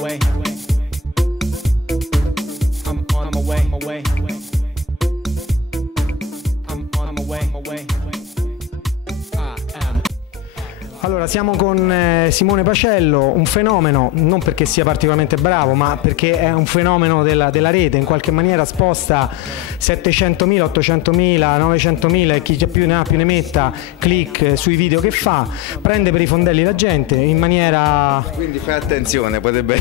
way. I'm on my way. I'm on my way. Allora, siamo con Simone Pacello, un fenomeno, non perché sia particolarmente bravo, ma perché è un fenomeno della rete, in qualche maniera sposta 700.000, 800.000, 900.000 e chi già più ne ha più ne metta click sui video che fa, prende per i fondelli la gente in maniera... Quindi fai attenzione, potrebbe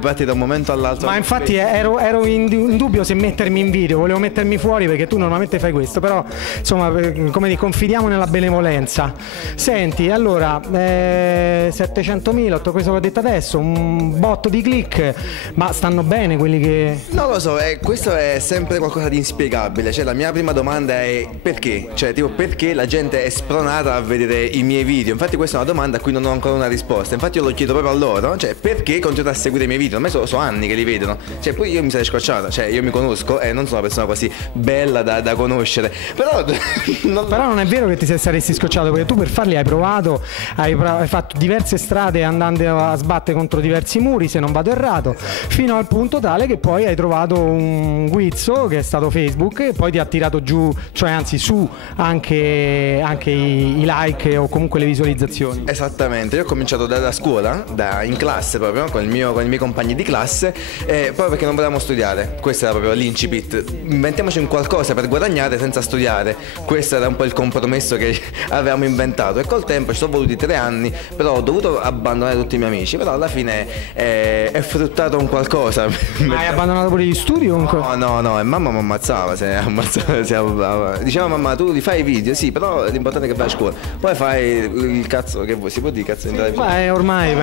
partire da un momento all'altro. Ma infatti ero in dubbio se mettermi in video, volevo mettermi fuori perché tu normalmente fai questo, però insomma, come dire, confidiamo nella benevolenza. Senti, allora... 700.000, questo che ho detto adesso, un botto di click, ma stanno bene quelli che... Non lo so, questo è sempre qualcosa di inspiegabile, cioè la mia prima domanda è perché? Cioè tipo perché la gente è spronata a vedere i miei video? Infatti questa è una domanda a cui non ho ancora una risposta, infatti io lo chiedo proprio a loro, cioè perché continuate a seguire i miei video? A me sono anni che li vedono, cioè poi io mi sarei scocciata, cioè io mi conosco e non sono una persona così bella da conoscere, però... Però non è vero che ti saresti scocciato, perché tu per farli hai provato, hai fatto diverse strade andando a sbattere contro diversi muri, se non vado errato, fino al punto tale che poi hai trovato un guizzo che è stato Facebook e poi ti ha tirato giù, cioè anzi su anche i like o comunque le visualizzazioni. Esattamente, io ho cominciato da scuola, in classe proprio, con i miei compagni di classe, proprio perché non volevamo studiare, questo era proprio l'incipit, inventiamoci un qualcosa per guadagnare senza studiare, questo era un po' il compromesso che avevamo inventato e col tempo ci sono voluti 3 anni, però ho dovuto abbandonare tutti i miei amici, però alla fine è fruttato un qualcosa. Ma hai abbandonato pure gli studi o No, e mamma mi ammazzava, diceva mamma tu li fai i video, sì, però l'importante è che vai a scuola, poi fai il cazzo che vuoi, si può dire cazzo in televisione? Ormai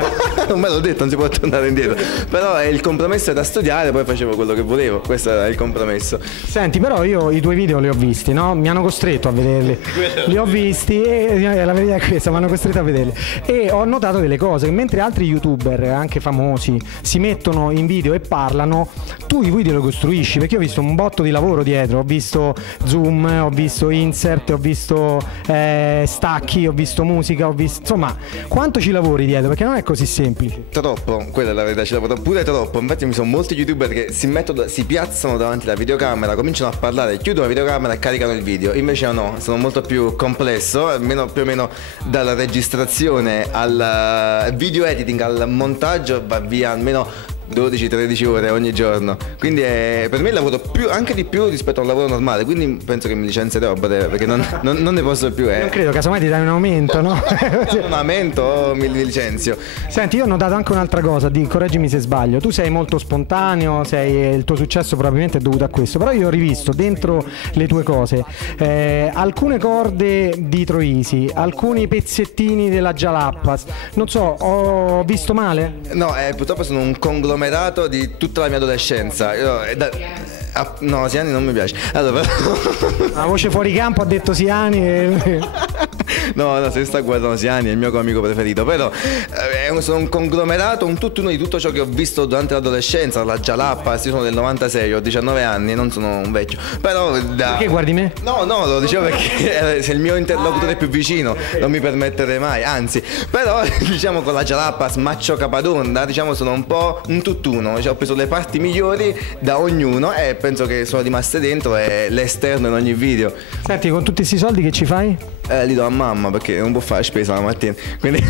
non me l'ho detto, non si può tornare indietro, però il compromesso era studiare, poi facevo quello che volevo, questo era il compromesso. Senti, però io i tuoi video li ho visti, no? Mi hanno costretto a vederli, li ho visti e la verità è questa, mi hanno costretto a vederli e ho notato delle cose, che mentre altri youtuber anche famosi si mettono in video e parlano, tu i video li costruisci, perché io ho visto un botto di lavoro dietro, ho visto zoom, ho visto insert, ho visto stacchi, ho visto musica, ho visto, insomma, quanto ci lavori dietro, perché non è così semplice. Troppo, quella è la verità, ci lavoro pure troppo, infatti mi sono molti youtuber che si piazzano davanti alla videocamera, cominciano a parlare, chiudono la videocamera e caricano il video, invece no, sono molto più complesso, almeno più o meno dalla registrazione al video editing, al montaggio va via almeno 12-13 ore ogni giorno, quindi per me il lavoro anche di più rispetto a un lavoro normale, quindi penso che mi licenzierò a breve perché non ne posso più. Non credo, casomai ti dai un aumento, no? Un aumento o mi licenzio. Senti, io ho notato anche un'altra cosa, correggimi se sbaglio, tu sei molto spontaneo, il tuo successo probabilmente è dovuto a questo, però io ho rivisto dentro le tue cose alcune corde di Troisi, alcuni pezzettini della Jalapas, non so, ho visto male? No, purtroppo sono un conglomerato di tutta la mia adolescenza. No, Siani non mi piace. Allora, la voce fuori campo ha detto Siani No, se sta guardando Siani è il mio comico preferito, però sono un conglomerato, un tutt'uno di tutto ciò che ho visto durante l'adolescenza, la Jalapas, io sono del 96, ho 19 anni, non sono un vecchio, però Perché guardi me? No, lo dicevo perché sei il mio interlocutore più vicino, non mi permetterei mai, anzi, però diciamo con la Jalapas, Maccio Capadonda, diciamo sono un po' un tutt'uno, ho preso le parti migliori da ognuno e penso che sono rimaste dentro e l'esterno in ogni video. Senti, con tutti questi soldi che ci fai? Li do a mamma perché non può fare spesa la mattina, quindi...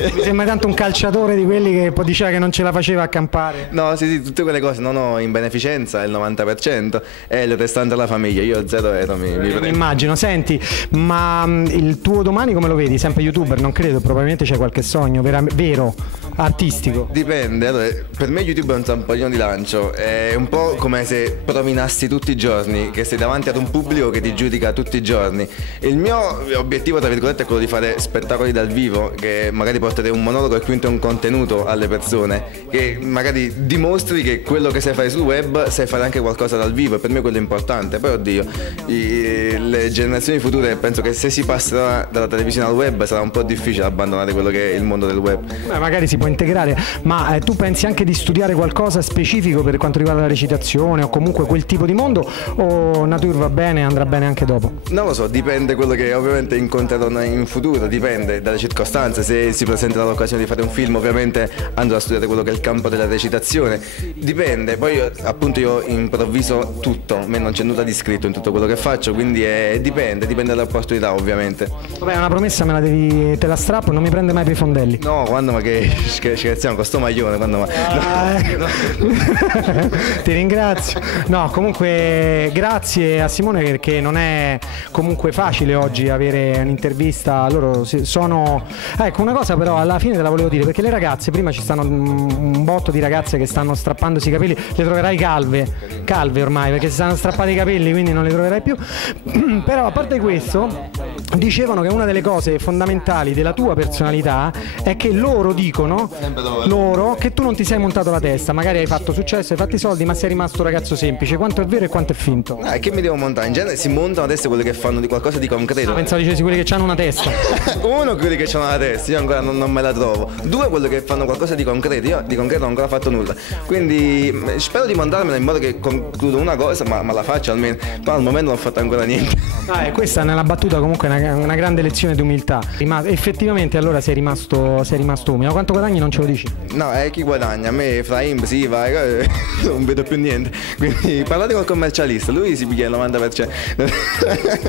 Mi sembra tanto un calciatore di quelli che poi diceva che non ce la faceva a campare. No, sì, tutte quelle cose non ho in beneficenza il 90% e il restante alla famiglia, io 0 euro mi immagino. Senti, ma il tuo domani come lo vedi? Sempre youtuber? Non credo, probabilmente c'è qualche sogno vero, artistico. Dipende, allora, per me YouTube è un trampolino di lancio, è un po' come se prominassi tutti i giorni, che sei davanti ad un pubblico che ti giudica tutti i giorni. Il mio obiettivo, tra virgolette, è quello di fare spettacoli dal vivo, che magari portare un monologo e quindi un contenuto alle persone, che magari dimostri che quello che sai fare sul web sai fare anche qualcosa dal vivo, e per me quello è importante. Poi oddio, le generazioni future penso che se si passerà dalla televisione al web sarà un po' difficile abbandonare quello che è il mondo del web. Magari si può integrare, ma tu pensi anche di studiare qualcosa specifico per quanto riguarda la recitazione o comunque quel tipo di mondo, o Nature va bene e andrà bene anche dopo? Non lo so, dipende quello che ovviamente incontrerò in futuro, dipende dalle circostanze. Se si presenterà l'occasione di fare un film, ovviamente andrò a studiare quello che è il campo della recitazione, dipende. Poi appunto io improvviso tutto, a me non c'è nulla di scritto in tutto quello che faccio, quindi dipende dall'opportunità ovviamente. Vabbè, una promessa me la devi, te la strappo, non mi prende mai per i fondelli. No, quando ma che scherziamo con sto maglione, quando ma... Ti ringrazio. No, comunque grazie a Simone, perché non è comunque facile oggi avere un'intervista. Loro sono, ecco, una cosa però alla fine te la volevo dire, perché le ragazze, prima ci stanno un botto di ragazze che stanno strappandosi i capelli, le troverai calve ormai, perché si stanno strappati i capelli, quindi non le troverai più. Però a parte questo, dicevano che una delle cose fondamentali della tua personalità è che loro dicono che tu non ti sei montato la testa, magari hai fatto successo, hai fatto i soldi, ma sei rimasto un ragazzo semplice. Quanto è vero e quanto è finto? Che mi devo montare? In genere si montano adesso quelli che fanno di qualcosa di concreto. Pensavo dicessi quelli che hanno una testa. Uno, quelli che hanno la testa, io ancora non me la trovo. Due, quelli che fanno qualcosa di concreto, io di concreto non ho ancora fatto nulla. Quindi spero di montarmela in modo che concludo una cosa, ma la faccio almeno. Però al momento non ho fatto ancora niente. Questa nella battuta comunque è una grande lezione di umiltà. Effettivamente allora sei rimasto umido. Quanto guadagni non ce lo dici? No, chi guadagna? A me fra INPS, IVA, non vedo più niente. Quindi parlate col commercialista, lui si piglia il 90%.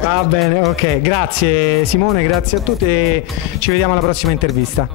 Va bene, ok. Grazie Simone, grazie a tutti e ci vediamo alla prossima intervista.